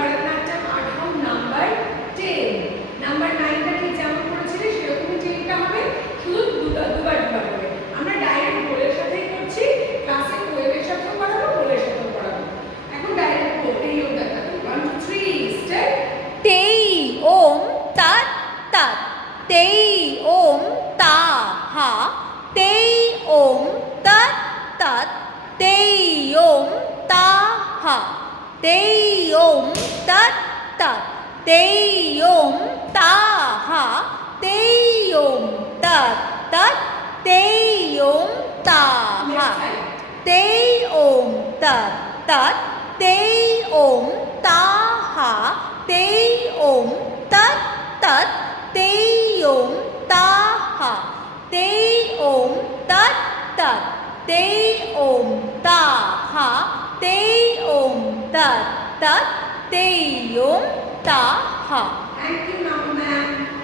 Bharatanatyam art form number 10 number 9 টা ঠিক যেমন করেছিলে সেরকমই চিন্তা হবে শুধু দুবার করে আমরা ডাইরেক্ট গোলের সাথেই করছি ক্লাসে ওয়েবের সাথেও করাবো গোলের সাথেও করাবো এখন ডাইরেক্ট বলতেই হবে 1 2 3 স্টার্ট तेई ओम तत् तत् तेई ओम ता हा तेई ओम तत् तत् तेई ओम ता हा तेई ओम तत् तत् तेई ओम ता हा तेई ओम तत् तत् तेई ओम ता हा तेई ओम तत् तत् तेई ओम ता हा तेई ओम तत् तत् तेई ओम ता हा तेई ओम तत् तत् तेई ओम ता हा तेई ओम तत् तत् तेई ओम ता हा। Thank you now ma'am.